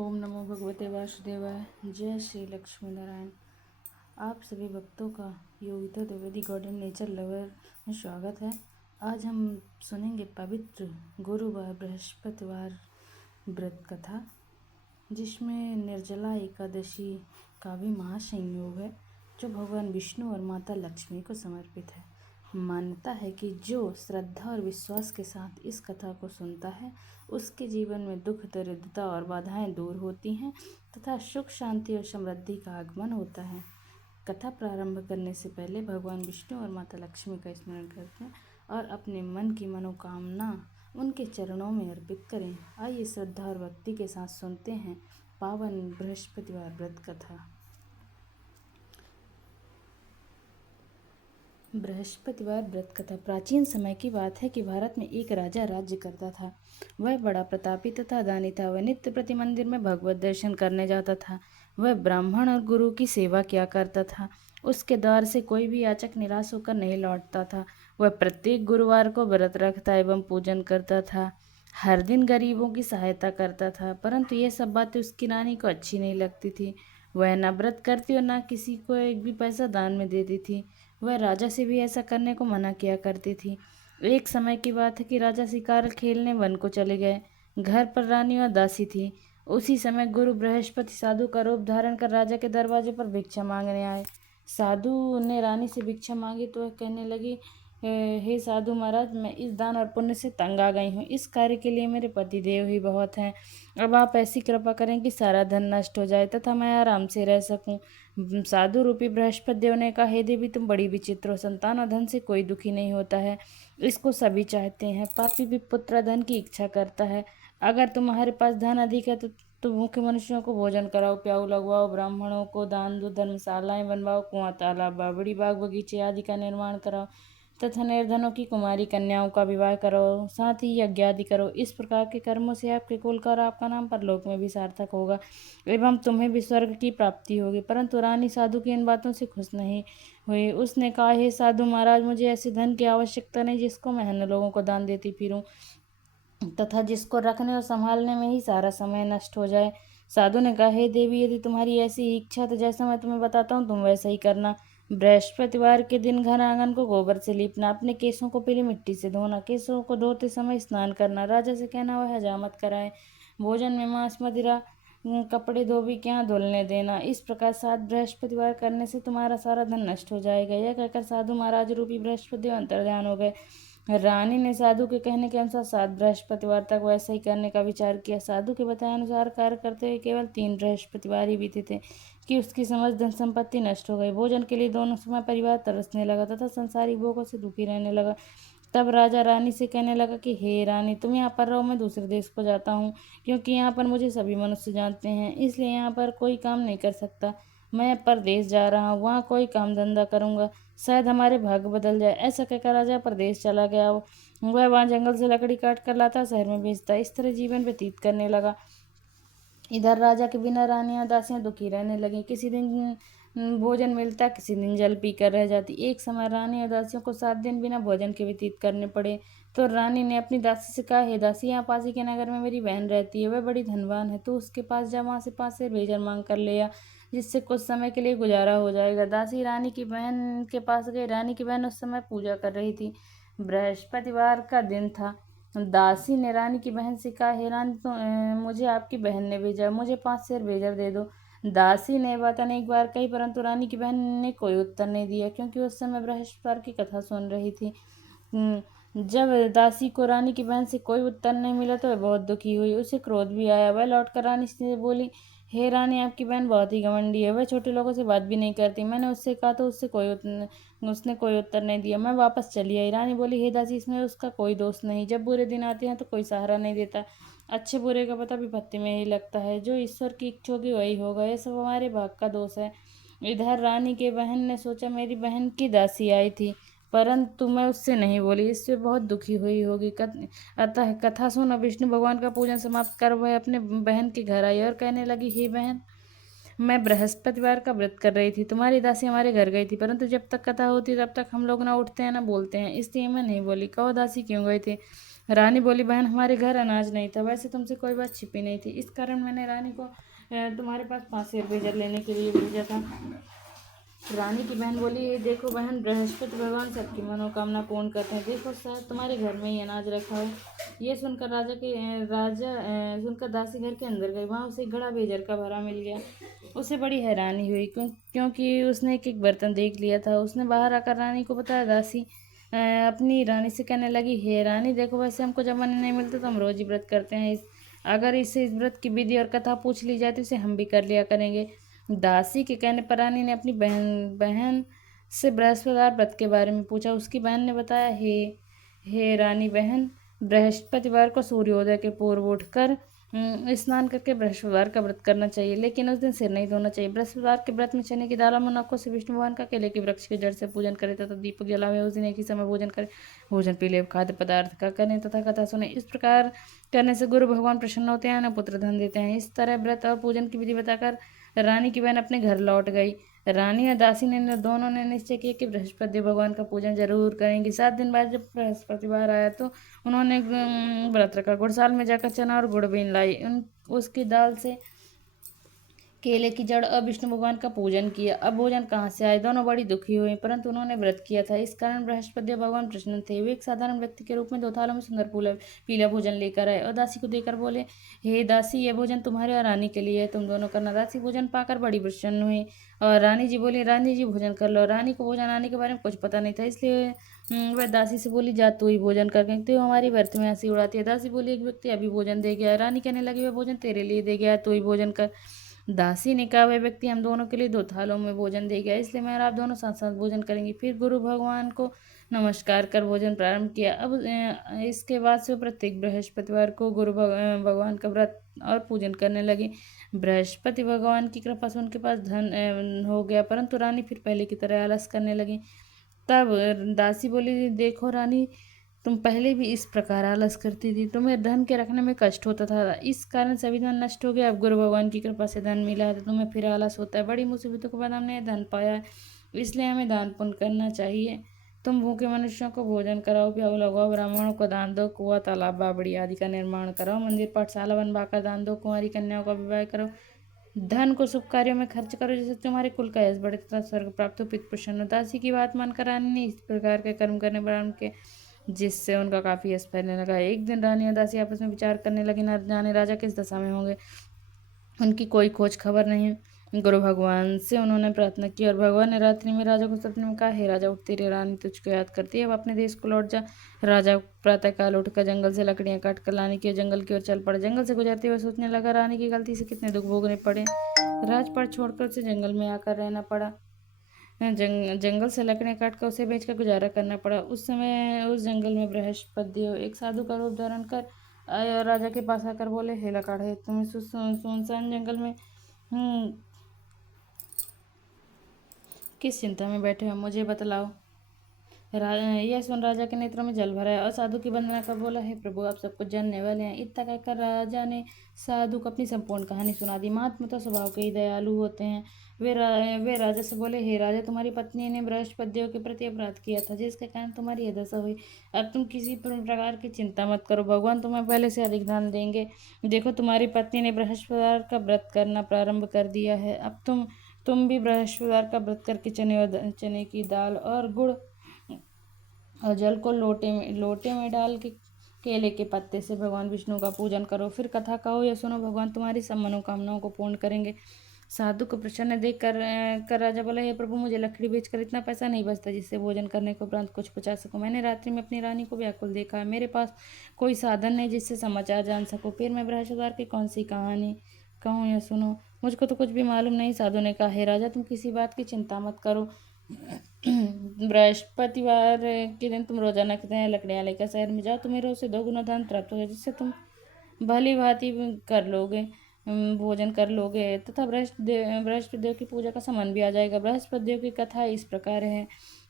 ओम नमो भगवते वासुदेवाय। जय श्री लक्ष्मी नारायण। आप सभी भक्तों का Yogita Dwivedi garden nature lover में स्वागत है। आज हम सुनेंगे पवित्र गुरुवार बृहस्पतिवार व्रत कथा, जिसमें निर्जला एकादशी का भी महासंयोग है, जो भगवान विष्णु और माता लक्ष्मी को समर्पित है। मान्यता है कि जो श्रद्धा और विश्वास के साथ इस कथा को सुनता है, उसके जीवन में दुख, दरिद्रता और बाधाएं दूर होती हैं तथा सुख, शांति और समृद्धि का आगमन होता है। कथा प्रारंभ करने से पहले भगवान विष्णु और माता लक्ष्मी का स्मरण करते हैं और अपने मन की मनोकामना उनके चरणों में अर्पित करें। आइए श्रद्धा और भक्ति के साथ सुनते हैं पावन बृहस्पतिवार व्रत कथा। बृहस्पतिवार व्रत कथा। प्राचीन समय की बात है कि भारत में एक राजा राज्य करता था। वह बड़ा प्रतापी तथा दानी था। वह नित्य प्रति मंदिर में भगवत दर्शन करने जाता था। वह ब्राह्मण और गुरु की सेवा किया करता था। उसके द्वार से कोई भी याचक निराश होकर नहीं लौटता था। वह प्रत्येक गुरुवार को व्रत रखता एवं पूजन करता था। हर दिन गरीबों की सहायता करता था, परंतु ये सब बातें उसकी रानी को अच्छी नहीं लगती थी। वह न व्रत करती और न किसी को एक भी पैसा दान में देती थी। वह राजा से भी ऐसा करने को मना किया करती थी। एक समय की बात है कि राजा शिकार खेलने वन को चले गए। घर पर रानी और दासी थी। उसी समय गुरु बृहस्पति साधु का रूप धारण कर राजा के दरवाजे पर भिक्षा मांगने आए। साधु ने रानी से भिक्षा मांगी तो वह कहने लगी, हे साधु महाराज, मैं इस दान और पुण्य से तंग आ गई हूँ। इस कार्य के लिए मेरे पति देव ही बहुत हैं। अब आप ऐसी कृपा करें कि सारा धन नष्ट हो जाए तथा मैं आराम से रह सकूं। साधु रूपी बृहस्पति देव ने कहा, हे देवी, तुम बड़ी विचित्र हो। संतान और धन से कोई दुखी नहीं होता है, इसको सभी चाहते हैं। पापी भी पुत्र धन की इच्छा करता है। अगर तुम्हारे पास धन अधिक है तो भूखे मनुष्यों को भोजन कराओ, प्याऊ लगवाओ, ब्राह्मणों को दान दो, धर्मशालाएं बनवाओ, कुआं, तालाब, बावड़ी, बाग बगीचे आदि का निर्माण कराओ तथा निर्धनों की कुमारी कन्याओं का विवाह करो, साथ ही यज्ञ आदि करो। इस प्रकार के कर्मों से आपके कुल का और आपका नाम परलोक में भी सार्थक होगा एवं तुम्हें भी स्वर्ग की प्राप्ति होगी। परंतु रानी साधु की इन बातों से खुश नहीं हुई। उसने कहा, हे साधु महाराज, मुझे ऐसे धन की आवश्यकता नहीं जिसको मैं अन्य लोगों को दान देती फिरूं तथा जिसको रखने और संभालने में ही सारा समय नष्ट हो जाए। साधु ने कहा, हे देवी, यदि तुम्हारी ऐसी इच्छा तो जैसा मैं तुम्हें बताता हूँ तुम वैसा ही करना। बृहस्पतिवार के दिन घर आंगन को गोबर से लीपना, अपने केसों को पीली मिट्टी से धोना, केसों को धोते समय स्नान करना, राजा से कहना वह हजामत कराए, भोजन में मांस, मदिरा, कपड़े धोबी के यहाँ धुलने देना। इस प्रकार 7 बृहस्पतिवार करने से तुम्हारा सारा धन नष्ट हो जाएगा। यह कहकर साधु महाराज रूपी बृहस्पति अंतर्ध्यान हो गए। रानी ने साधु के कहने के अनुसार 7 बृहस्पतिवार तक वैसा ही करने का विचार किया। साधु के बताए अनुसार कार्य करते हुए केवल 3 बृहस्पतिवार ही बीते थे कि उसकी समस्त धन संपत्ति नष्ट हो गई। भोजन के लिए दोनों समय परिवार तरसने लगा तथा संसारिक भोगों से दुखी रहने लगा। तब राजा रानी से कहने लगा कि हे रानी, तुम यहाँ पर रहो, मैं दूसरे देश को जाता हूँ, क्योंकि यहाँ पर मुझे सभी मनुष्य जानते हैं, इसलिए यहाँ पर कोई काम नहीं कर सकता। मैं परदेश जा रहा हूँ, वहाँ कोई काम धंधा करूँगा, शायद हमारे भाग्य बदल जाए। ऐसा कहकर राजा परदेश चला गया। वह वहाँ जंगल से लकड़ी काट कर लाता, शहर में बेचता, इस तरह जीवन व्यतीत करने लगा। इधर राजा के बिना रानियां दासियां दुखी रहने लगी। किसी दिन भोजन मिलता, किसी दिन जल पीकर रह जाती। एक समय रानी और दासियों को 7 दिन बिना भोजन के व्यतीत करने पड़े। तो रानी ने अपनी दासी से कहा, हे दासी, यहाँ पास ही के नगर में मेरी बहन रहती है, वह बड़ी धनवान है, तो उसके पास जा, वहाँ से 5 सेर भेजर मांग कर ले आ, जिससे कुछ समय के लिए गुजारा हो जाएगा। दासी रानी की बहन के पास गई। रानी की बहन उस समय पूजा कर रही थी। बृहस्पतिवार का दिन था। दासी ने रानी की बहन से कहा, हे रानी, तो मुझे आपकी बहन ने भेजा, मुझे 5 सेर भेजर दे दो। दासी ने बात अनेक बार कही, परंतु रानी की बहन ने कोई उत्तर नहीं दिया, क्योंकि उस समय बृहस्पतिवार की कथा सुन रही थी। जब दासी को रानी की बहन से कोई उत्तर नहीं मिला तो वह बहुत दुखी हुई। उसे क्रोध भी आया। वह लौटकर रानी से बोली, हे रानी, आपकी बहन बहुत ही घमंडी है, वह छोटे लोगों से बात भी नहीं करती। मैंने उससे कहा तो उसने कोई उत्तर नहीं दिया। मैं वापस चली आई। रानी बोली, हे दासी, इसमें उसका कोई दोष नहीं। जब बुरे दिन आते हैं तो कोई सहारा नहीं देता। अच्छे बुरे का पता विपत्ति में ही लगता है। जो ईश्वर की इच्छा होगी वही होगा। यह सब हमारे भाग का दोष है। इधर रानी के बहन ने सोचा, मेरी बहन की दासी आई थी, परंतु मैं उससे नहीं बोली, इससे बहुत दुखी हुई होगी। अतः कथा सुन विष्णु भगवान का पूजन समाप्त कर वह अपने बहन के घर आई और कहने लगी, हे बहन, मैं बृहस्पतिवार का व्रत कर रही थी, तुम्हारी दासी हमारे घर गई थी, परंतु जब तक कथा होती तब तक हम लोग ना उठते हैं ना बोलते हैं, इसलिए मैं नहीं बोली। कहो दासी, क्यों गए थे? रानी बोली, बहन हमारे घर अनाज नहीं था, वैसे तुमसे कोई बात छिपी नहीं थी, इस कारण मैंने रानी को तुम्हारे पास 5 शेर भेजा लेने के लिए भेजा था। रानी की बहन बोली, देखो बहन, बृहस्पति भगवान सबकी मनोकामना पूर्ण करते हैं, देखो शायद तुम्हारे घर में ही अनाज रखा हो। ये सुनकर सुनकर दासी घर के अंदर गई, वहाँ उसे एक घड़ा बेजर का भरा मिल गया। उसे बड़ी हैरानी हुई क्योंकि उसने एक एक बर्तन देख लिया था। उसने बाहर आकर रानी को बताया। दासी अपनी रानी से कहने लगी, हे रानी, देखो वैसे हमको जब मन नहीं मिलता तो हम रोज ही व्रत करते हैं, अगर इससे इस व्रत की विधि और कथा पूछ ली जाए तो इसे हम भी कर लिया करेंगे। दासी के कहने पर रानी ने अपनी बहन बहन से बृहस्पतिवार व्रत के बारे में पूछा। उसकी बहन ने बताया, हे रानी बहन, बृहस्पतिवार को सूर्योदय के पूर्व उठकर स्नान करके बृहस्पतिवार का व्रत करना चाहिए, लेकिन उस दिन सिर नहीं धोना चाहिए। बृहस्पतिवार के व्रत में चने की दाल और नौकों से विष्णु भगवान का केले के वृक्ष के जड़ से पूजन करे तथा दीपक जलावे। उस दिन एक ही समय भोजन करे, भोजन पीले खाद्य पदार्थ का करें तथा कथा सुने। इस प्रकार करने से गुरु भगवान प्रसन्न होते हैं, न पुत्र धन देते हैं। इस तरह व्रत और पूजन की विधि बताकर रानी की बहन अपने घर लौट गई। रानी और दासी ने दोनों ने निश्चय किया कि बृहस्पति भगवान का पूजन जरूर करेंगी। 7 दिन बाद जब बृहस्पतिवार आया तो उन्होंने व्रत रखा। गुड़साल में जाकर चना और गुड़ बीन लाई, उसकी दाल से केले की जड़ और विष्णु भगवान का पूजन किया। अब भोजन कहाँ से आए? दोनों बड़ी दुखी हुई, परंतु उन्होंने व्रत किया था, इस कारण बृहस्पति भगवान प्रसन्न थे। वे एक साधारण व्यक्ति के रूप में 2 थालों में सुंदर पीला भोजन लेकर आए और दासी को देकर बोले, हे दासी, ये भोजन तुम्हारे और रानी के लिए है, तुम दोनों करना। दासी भोजन पाकर बड़ी प्रसन्न हुई और रानी जी बोली, रानी जी भोजन कर लो। रानी को भोजन आने के बारे में कुछ पता नहीं था, इसलिए वह दासी से बोली, जा तू ही भोजन कर गई, तो हमारी व्यर्थ में हंसी उड़ाती है। दासी बोली, एक व्यक्ति अभी भोजन दे गया। रानी कहने लगी, वह भोजन तेरे लिए दे गया, तू ही भोजन कर। दासी ने कहा, वह व्यक्ति हम दोनों के लिए 2 थालों में भोजन दे गया, इसलिए मैं और आप दोनों साथ साथ भोजन करेंगे। फिर गुरु भगवान को नमस्कार कर भोजन प्रारंभ किया। अब इसके बाद से प्रत्येक बृहस्पतिवार को भगवान का व्रत और पूजन करने लगे। बृहस्पति भगवान की कृपा से उनके पास धन हो गया, परंतु रानी फिर पहले की तरह आलस करने लगी। तब दासी बोली, देखो रानी, तुम पहले भी इस प्रकार आलस करती थी, तुम्हें धन के रखने में कष्ट होता था, इस कारण सभी धन नष्ट हो गया। अब गुरु भगवान की कृपा से धन मिला है तो तुम्हें फिर आलस होता है। बड़ी मुसीबतों के बाद हमने धन पाया है, इसलिए हमें दान पुण्य करना चाहिए। तुम भूखे मनुष्यों को भोजन कराओ, प्याऊ लगाओ, ब्राह्मणों को दान दो, कुआं तालाब बावड़ी आदि का निर्माण कराओ, मंदिर पाठशाला बनवाकर दान दो, कुंवारी कन्याओं का विवाह करो, धन को शुभ कार्यों में खर्च करो, जिससे तुम्हारे कुल का यश बढ़े तथा स्वर्ग प्राप्त हो, पितृ प्रसन्न हो। दासी की बात मानकर रानी ने इस प्रकार के कर्म करने प्रारंभ किए, जिससे उनका काफी यश फैलने लगा। एक दिन रानी और दासी आपस में विचार करने लगी, न जाने राजा किस दशा में होंगे, उनकी कोई खोज खबर नहीं। गुरु भगवान से उन्होंने प्रार्थना की और भगवान ने रात्रि में राजा को सपने में कहा, हे राजा, उठ, तेरी रानी तुझको याद करती है, अब अपने देश को लौट जा। राजा प्रातःकाल उठकर जंगल से लकड़ियां काट कर लाने की जंगल की ओर चल पड़े। जंगल से गुजरते हुए सोचने लगा, रानी की गलती से कितने दुख भोगने पड़े, राजपाट छोड़कर उसे जंगल में आकर रहना पड़ा। जंगल से लकड़ियां काटकर उसे बेचकर गुजारा करना पड़ा। उस समय उस जंगल में बृहस्पति एक साधु का रूप धारण कर आए और राजा के पास आकर बोले, हे लकाढ़े, तुम इस सुनसान जंगल में किस चिंता में बैठे हो, मुझे बतलाओ। यह सुन राजा के नेत्रों में जल भरा और साधु की वंदना कर बोला, हे प्रभु, आप सब कुछ जानने वाले हैं। इतना कहकर राजा ने साधु को अपनी संपूर्ण कहानी सुना दी। महात्मा तो स्वभाव के ही दयालु होते हैं। वे राजा से बोले, हे राजा, तुम्हारी पत्नी ने बृहस्पति के प्रति अपराध किया था, जिसके कारण तुम्हारी यह दशा हुई। अब तुम किसी प्रकार की चिंता मत करो, भगवान तुम्हें पहले से अधिक धन देंगे। देखो, तुम्हारी पत्नी ने बृहस्पतिवार का व्रत करना प्रारंभ कर दिया है। अब तुम भी बृहस्पतिवार का व्रत करके चने की दाल और गुड़ और जल को लोटे में डाल के केले के पत्ते से भगवान विष्णु का पूजन करो, फिर कथा कहो या सुनो, भगवान तुम्हारी सब मनोकामनाओं को पूर्ण करेंगे। साधु को प्रसन्न देख कर राजा बोला, हे प्रभु, मुझे लकड़ी बेचकर इतना पैसा नहीं बचता जिससे भोजन करने के उपरांत कुछ पचा सकूं। मैंने रात्रि में अपनी रानी को व्याकुल देखा है, मेरे पास कोई साधन नहीं जिससे समाचार जान सकूं, फिर मैं बृहस्पतिवार की कौन सी कहानी कहूँ या सुनो, मुझको तो कुछ भी मालूम नहीं। साधु ने कहा, हे राजा, तुम किसी बात की चिंता मत करो। बृहस्पतिवार के दिन तुम रोजाना कितने लकड़ियाँ लेकर शहर में जाओ, तुम्हें रोज से 2 गुना धन प्राप्त होगा, जिससे तुम भली भांति कर लोगे, भोजन कर लोगे तथा बृहस्पति देव की पूजा का सामान भी आ जाएगा। बृहस्पति देव की कथा इस प्रकार है।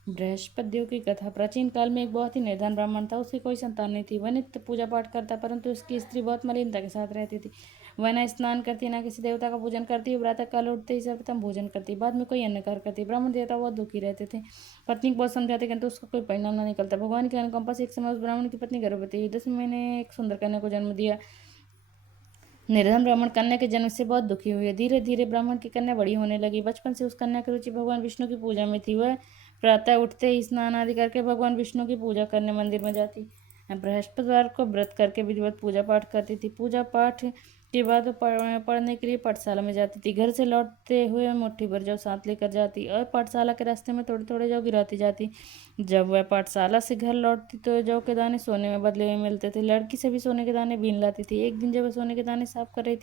बृहस्पतिदेव की कथा। प्राचीन काल में एक बहुत ही निर्धन ब्राह्मण था। उसकी कोई संतान नहीं थी। वह नित्य पूजा पाठ करता, परंतु उसकी स्त्री बहुत मलिनता के साथ रहती थी। वह न स्नान करती, न किसी देवता का पूजन करती। प्रातः काल उठते ही सर्वप्रथम भोजन करती, बाद में कोई अन्य कार्य करती। ब्राह्मण देवता बहुत दुखी रहते थे। पत्नी को बहुत समझाते, किंतु उसका कोई परिणाम न निकलता। भगवान की अनुकंपा से एक समय उस ब्राह्मण की पत्नी गर्भवती हुई। 10वें महीने एक सुंदर कन्या को जन्म दिया। निर्धन ब्राह्मण कन्या के जन्म से बहुत दुखी हुए। धीरे धीरे ब्राह्मण की कन्या बड़ी होने लगी। बचपन से उस कन्या की रुचि भगवान विष्णु की पूजा में थी। वह प्रातः उठते ही स्नान आदि करके भगवान विष्णु की पूजा करने मंदिर में जाती। बृहस्पतिवार को व्रत करके विधिवत पूजा पाठ करती थी। पूजा पाठ के बाद वो पढ़ने के लिए पाठशाला में जाती थी। घर से लौटते हुए मुट्ठी भर जौ साथ लेकर जाती और पाठशाला के रास्ते में थोड़े थोड़े जौ गिराती जाती। जब वह पाठशाला से घर लौटती तो जौ के दाने सोने में बदले हुए मिलते थे। लड़की से भी सोने के दाने बीन लाती थी। एक दिन जब वह सोने के दाने साफ कर रही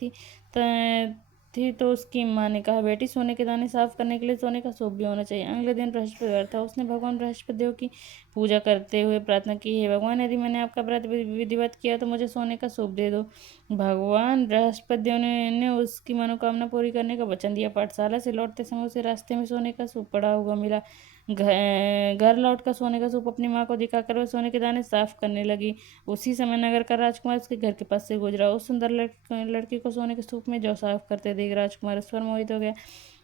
तो उसकी माँ ने कहा, बेटी, सोने के दाने साफ करने के लिए सोने का सूप भी होना चाहिए। अगले दिन बृहस्पतिवार था। उसने भगवान बृहस्पतिदेव की पूजा करते हुए प्रार्थना की, हे भगवान, यदि मैंने आपका व्रत विधिवत किया तो मुझे सोने का सूप दे दो। भगवान बृहस्पतिदेव ने उसकी मनोकामना पूरी करने का वचन दिया। पाठशाला से लौटते समय उसे रास्ते में सोने का सूप पड़ा हुआ मिला। घर लौटकर सोने का सूप अपनी माँ को दिखाकर वह सोने के दाने साफ करने लगी। उसी समय नगर का राजकुमार उसके घर के पास से गुजरा। उस सुंदर लड़की को सोने के सूप में जौ साफ करते देख राजकुमार इस पर मोहित हो गया।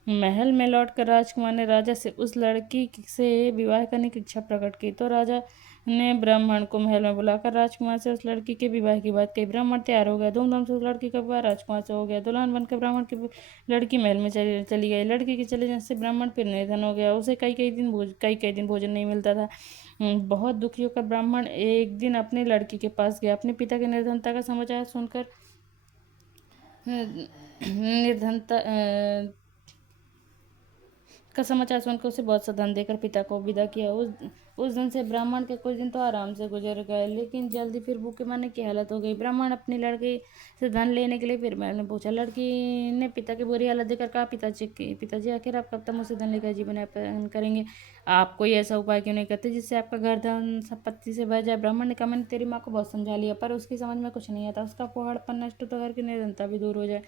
महल में लौटकर राजकुमार ने राजा से उस लड़की से विवाह करने की इच्छा प्रकट की। तो राजा ने ब्राह्मण को महल में बुलाकर राजकुमार से उस लड़की के विवाह की बात कही। ब्राह्मण तैयार हो गया। धूमधाम से उस लड़की का विवाह राजकुमार से हो गया। दुल्हन बनकर ब्राह्मण की लड़की महल में चली गई। लड़की के चले जाने से ब्राह्मण फिर निर्धन हो गया। उसे कई कई दिन भोजन नहीं मिलता था। बहुत दुखी होकर ब्राह्मण एक दिन अपनी लड़की के पास गया। अपने पिता की निर्धनता का समाचार सुनकर निर्धनता का समाचार सुनकर उसे बहुत सा धन देकर पिता को विदा किया। उस दिन से ब्राह्मण के कुछ दिन तो आराम से गुजर गए, लेकिन जल्दी फिर भूखे मरने की हालत हो गई। ब्राह्मण अपनी लड़की से धन लेने के लिए फिर महल में पूछा। लड़की ने पिता की बुरी हालत देखकर कहा, पिताजी, आखिर आप कब तक मुझसे धन लेकर जीवन यापन करेंगे? आप कोई ऐसा उपाय क्यों नहीं करते जिससे आपका घर धन संपत्ति से भर जाए? ब्राह्मण ने कहा, मैंने तेरी माँ को बहुत समझा लिया, पर उसकी समझ में कुछ नहीं आता। उसका पहाड़पन नष्ट हो तो घर की निर्धनता भी दूर हो जाए।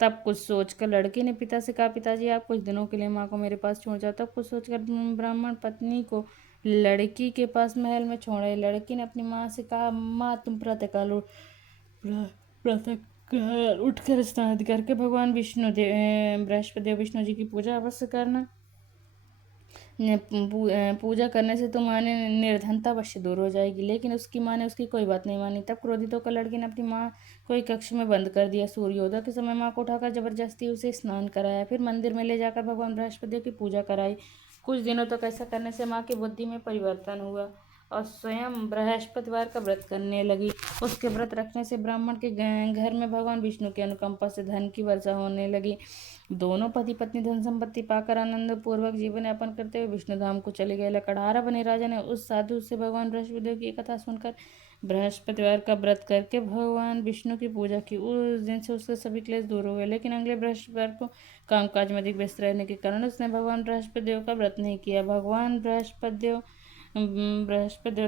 तब कुछ सोचकर लड़की ने पिता से कहा, पिताजी, आप कुछ दिनों के लिए माँ को मेरे पास छोड़ जाओ। तब कुछ सोचकर ब्राह्मण पत्नी को लड़की के पास महल में छोड़े। लड़की ने अपनी माँ से कहा, माँ, तुम प्रातःकाल उठकर स्नान करके भगवान बृहस्पति विष्णु जी की पूजा अवश्य करना। पूजा करने से तुम्हारी निर्धनता अवश्य दूर हो जाएगी। लेकिन उसकी माँ ने उसकी कोई बात नहीं मानी। तब क्रोधित होकर लड़की ने अपनी माँ को एक कक्ष में बंद कर दिया। सूर्योदय के समय माँ को उठाकर जबरदस्ती उसे स्नान कराया। फिर मंदिर में ले जाकर भगवान बृहस्पति की पूजा कराई। कुछ दिनों तक ऐसा करने से माँ की बुद्धि में परिवर्तन हुआ और स्वयं बृहस्पतिवार का व्रत करने लगी। उसके व्रत रखने से ब्राह्मण के घर में भगवान विष्णु की अनुकंपा से धन की वर्षा होने लगी। दोनों पति पत्नी धन संपत्ति पाकर आनंद पूर्वक जीवन यापन करते हुए विष्णु धाम को चले गए। लकड़हारा बने राजा ने उस साधु से भगवान बृहस्पतिदेव की कथा सुनकर बृहस्पतिवार का व्रत करके भगवान विष्णु की पूजा की। उस दिन से उसके सभी क्लेश दूर हो गए। लेकिन अगले बृहस्पतिवार को कामकाज में अधिक व्यस्त रहने के कारण उसने भगवान बृहस्पतिदेव का व्रत नहीं किया। भगवान बृहस्पतिदेव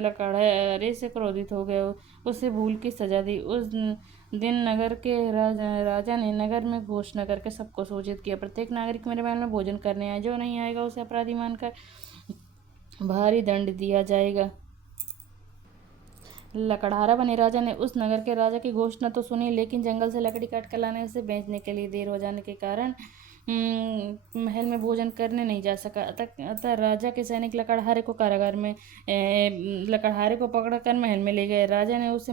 लकड़हारे से क्रोधित हो गए, उसे भूल की सजा दी। उस दिन नगर के राजा ने नगर में घोषणा करके सबको सूचित किया, प्रत्येक नागरिक मेरे महल में भोजन करने आए। जो नहीं आएगा उसे अपराधी मानकर भारी दंड दिया जाएगा। लकड़हारा बने राजा ने उस नगर के राजा की घोषणा तो सुनी, लेकिन जंगल से लकड़ी काट कर लाने से बेचने के लिए देर हो जाने के कारण महल में भोजन करने नहीं जा सका। अतः राजा के सैनिक लकड़हारे को पकड़कर महल में ले गए। राजा ने उसे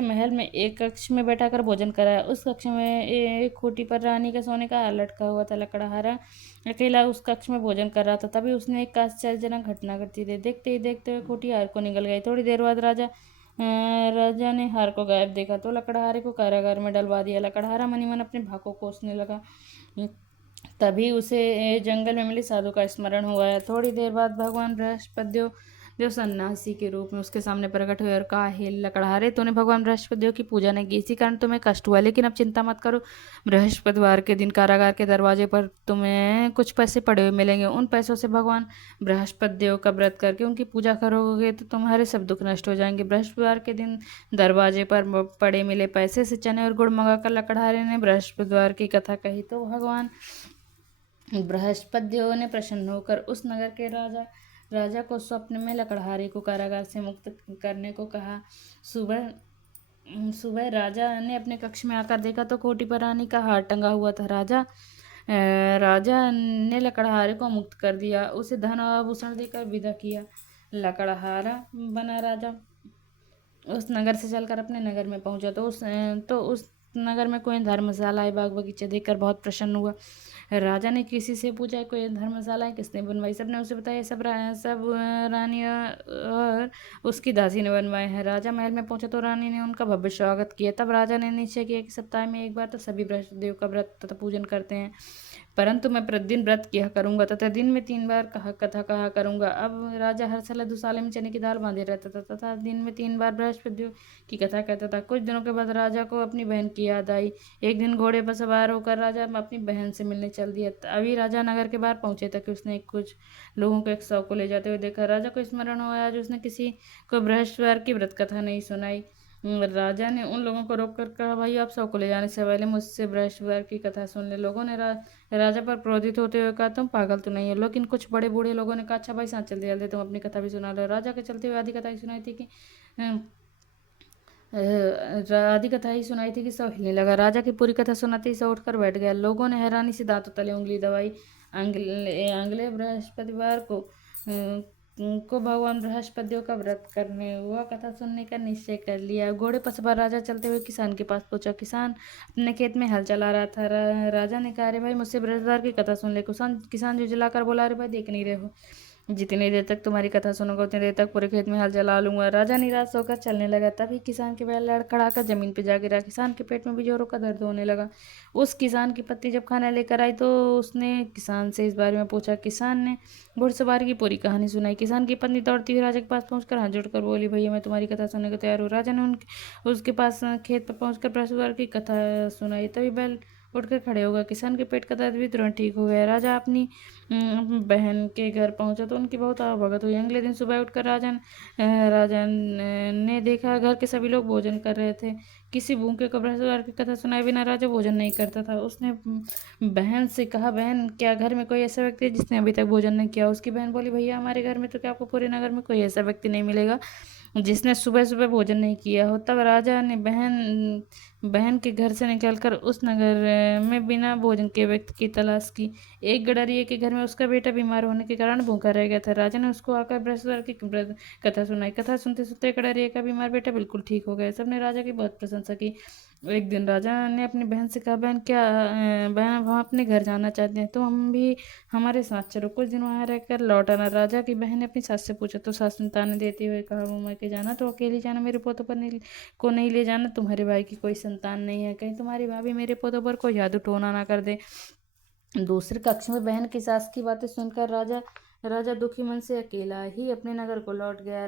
महल में एक कक्ष में बैठाकर भोजन कराया। उस कक्ष में एक खूंटी पर रानी का सोने का हार लटका हुआ था। लकड़हारा अकेला उस कक्ष में भोजन कर रहा था। तभी उसने एक आश्चर्यजनक घटना घटी थी। देखते ही देखते हुए खूंटी हार को निगल गई। थोड़ी देर बाद राजा ने हार को गायब देखा तो लकड़हारे को कारागार में डलवा दिया। लकड़हारा मनी मन अपने भाग को कोसने लगा। तभी उसे जंगल में मिले साधु का स्मरण हुआ। थोड़ी देर बाद भगवान बृहस्पतिदेव सन्यासी के रूप में उसके सामने प्रकट हुए और कहा, हे लकड़हारे, तूने भगवान बृहस्पतिदेव की पूजा नहीं की, इसी कारण तुम्हें कष्ट हुआ। लेकिन अब चिंता मत करो, बृहस्पतिवार के दिन कारागार के दरवाजे पर तुम्हें कुछ पैसे पड़े हुए मिलेंगे। उन पैसों से भगवान बृहस्पतिदेव का व्रत करके उनकी पूजा करोगे तो तुम्हारे सब दुख नष्ट हो जाएंगे। बृहस्पतिवार के दिन दरवाजे पर पड़े मिले पैसे से चने और गुड़ मंगाकर लकड़हारे ने बृहस्पतिवार की कथा कही तो भगवान बृहस्पति देव ने प्रसन्न होकर उस नगर के राजा को स्वप्न में लकड़हारे को कारागार से मुक्त करने को कहा। सुबह सुबह राजा ने अपने कक्ष में आकर देखा तो कोटी पर रानी का हार टंगा हुआ था। राजा ने लकड़हारे को मुक्त कर दिया, उसे धन और आभूषण देकर विदा किया। लकड़हारा बना राजा उस नगर से चलकर अपने नगर में पहुंचा तो उस नगर में कोई धर्मशाला बाग बगीचे देखकर बहुत प्रसन्न हुआ। राजा ने किसी से पूछा कोई धर्मशाला किसने बनवाई। सबने उसे बताया सब रानी और उसकी दासी ने बनवाए हैं। राजा महल में पहुंचा तो रानी ने उनका भव्य स्वागत किया। तब राजा ने निश्चय किया कि सप्ताह में एक बार तो सभी बृहस्पति का व्रत तथा पूजन करते हैं, परंतु मैं प्रतिदिन व्रत किया करूंगा तथा दिन में 3 बार कथा कहा करूंगा। अब राजा हर साल दुसाले में चने की दाल बांधे रहता था तथा दिन में 3 बार बृहस्पति की कथा कहता था। कुछ दिनों के बाद राजा को अपनी बहन की याद आई। एक दिन घोड़े पर सवार होकर राजा अपनी बहन से मिलने चल दिया। अभी राजा नगर के बाहर पहुंचे तक उसने कुछ लोगों को एक शव को ले जाते हुए देखा। राजा को स्मरण हुआ आज उसने किसी को बृहस्पतिवार की व्रत कथा नहीं सुनाई। राजा ने उन लोगों को रोक कर कहा, भाई आप शव को ले जाने से पहले मुझसे बृहस्पतिवार की कथा सुन ले। लोगों ने राजा पर क्रोधित होते हुए कहा, तुम पागल तो नहीं हो। लेकिन कुछ बड़े बूढ़े लोगों ने कहा, अच्छा भाई साथ चलते चलते तुम अपनी कथा भी सुना लो। राजा के चलते हुए आधी कथा ही सुनाई थी कि सब हिलने लगा। राजा की पूरी कथा सुनाते ही सब उठकर बैठ गया। लोगों ने हैरानी से दांतों तले उंगली दबाई। अगले बृहस्पतिवार को भगवान बृहस्पति का व्रत करने हुआ कथा सुनने का निश्चय कर लिया। घोड़े पर सवार राजा चलते हुए किसान के पास पहुंचा। किसान अपने खेत में हल चला रहा था। राजा ने कहा, अरे भाई मुझसे बृहस्पतिवार की कथा सुन ले। किसान झुझलाकर बोला, अरे भाई देख नहीं रहे हो, जितनी देर तक तुम्हारी कथा सुनोगे उतनी देर तक पूरे खेत में हल चला लूंगा। राजा निराश होकर चलने लगा। तभी किसान के बैल लड़खड़ाकर जमीन पर जा गिरा। किसान के पेट में भी जोरों का दर्द होने लगा। उस किसान की पत्नी जब खाना लेकर आई तो उसने किसान से इस बारे में पूछा। किसान ने घुड़सवारी की पूरी कहानी सुनाई। किसान की पत्नी दौड़ती हुई राजा के पास पहुंचकर हाथ जोड़कर बोली, भैया मैं तुम्हारी कथा सुनने को तैयार हूँ। राजा ने उसके पास खेत पर पहुंचकर बृहस्पतिवार की कथा सुनाई। तभी बैल उठकर खड़े हो गए। किसान के पेट का दर्द भी तुरंत ठीक हो गया। राजा अपनी बहन के घर पहुंचा तो उनकी बहुत आवभगत हुई। अगले दिन सुबह उठकर राजा ने देखा घर के सभी लोग भोजन कर रहे थे। किसी भूखे को बृहस्पतिवार की कथा सुनाए बिना राजा भोजन नहीं करता था। उसने बहन से कहा, बहन क्या घर में कोई ऐसा व्यक्ति है जिसने अभी तक भोजन नहीं किया? उसकी बहन बोली, भैया हमारे घर में तो क्या आपको पूरे नगर में कोई ऐसा व्यक्ति नहीं मिलेगा जिसने सुबह सुबह भोजन नहीं किया हो। तब राजा ने बहन के घर से निकलकर उस नगर में बिना भोजन के व्यक्ति की तलाश की। एक गडरिये के घर में उसका बेटा बीमार होने के कारण भूखा रह गया था। राजा ने उसको आकर बृहस्पतिवार की कथा सुनाई। कथा सुनते सुनते गडरिये का बीमार बेटा बिल्कुल ठीक हो गया। सबने राजा की बहुत प्रशंसा की। एक दिन राजा ने अपनी बहन से कहा, बहन हम अपने घर जाना चाहते हैं, तो हम भी हमारे साथ चलो, कुछ दिन वहाँ रहकर लौट आना। राजा की बहन ने अपनी सास से पूछा तो सास ने ताने देते हुए कहा, वो मैं के जाना तो अकेले जाना, मेरे पोतों पर को नहीं ले जाना। तुम्हारे भाई की कोई संतान नहीं है, कहीं तुम्हारी भाभी मेरे पोतों पर कोई जादू टोना ना कर दे। दूसरे कक्ष में बहन की सास की बातें सुनकर राजा दुखी मन से अकेला ही अपने नगर को लौट गया।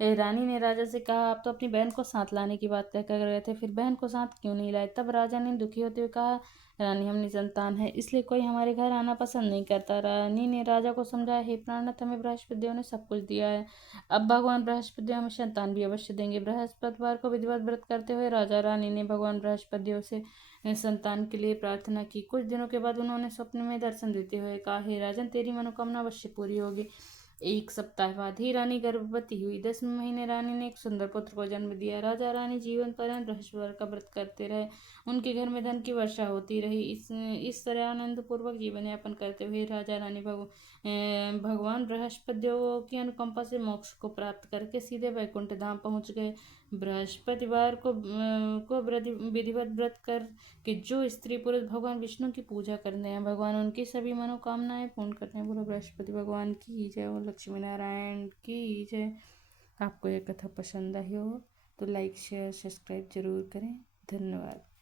रानी ने राजा से कहा, आप तो अपनी बहन को साथ लाने की बात तय कर रहे थे, फिर बहन को साथ क्यों नहीं लाए? तब राजा ने दुखी होते हुए कहा, रानी हम निसंतान है, इसलिए कोई हमारे घर आना पसंद नहीं करता। रानी ने राजा को समझाया, हे प्राणनाथ हमें बृहस्पति देव ने सब कुछ दिया है, अब भगवान बृहस्पति देव हमें संतान भी अवश्य देंगे। बृहस्पतिवार को विधिवत व्रत करते हुए राजा रानी ने भगवान बृहस्पति देव से संतान के लिए प्रार्थना की। कुछ दिनों के बाद उन्होंने स्वप्न में दर्शन देते हुए कहा, हे राजन तेरी मनोकामना अवश्य पूरी होगी। एक सप्ताह बाद ही रानी गर्भवती हुई। 10वें महीने रानी ने एक सुंदर पुत्र को जन्म दिया। राजा रानी जीवन पर्यंत बृहस्पतिवार का व्रत करते रहे। उनके घर में धन की वर्षा होती रही। इस तरह आनंद पूर्वक जीवन यापन करते हुए राजा रानी भगवान बृहस्पति देव की अनुकंपा से मोक्ष को प्राप्त करके सीधे वैकुंठ धाम पहुंच गए। बृहस्पतिवार को विधिवत व्रत कर कि जो स्त्री पुरुष भगवान विष्णु की पूजा करते हैं, भगवान उनकी सभी मनोकामनाएं पूर्ण करते हैं। बोलो बृहस्पति भगवान की जय, और लक्ष्मी नारायण की जय। आपको यह कथा पसंद आई हो तो लाइक शेयर सब्सक्राइब जरूर करें। धन्यवाद।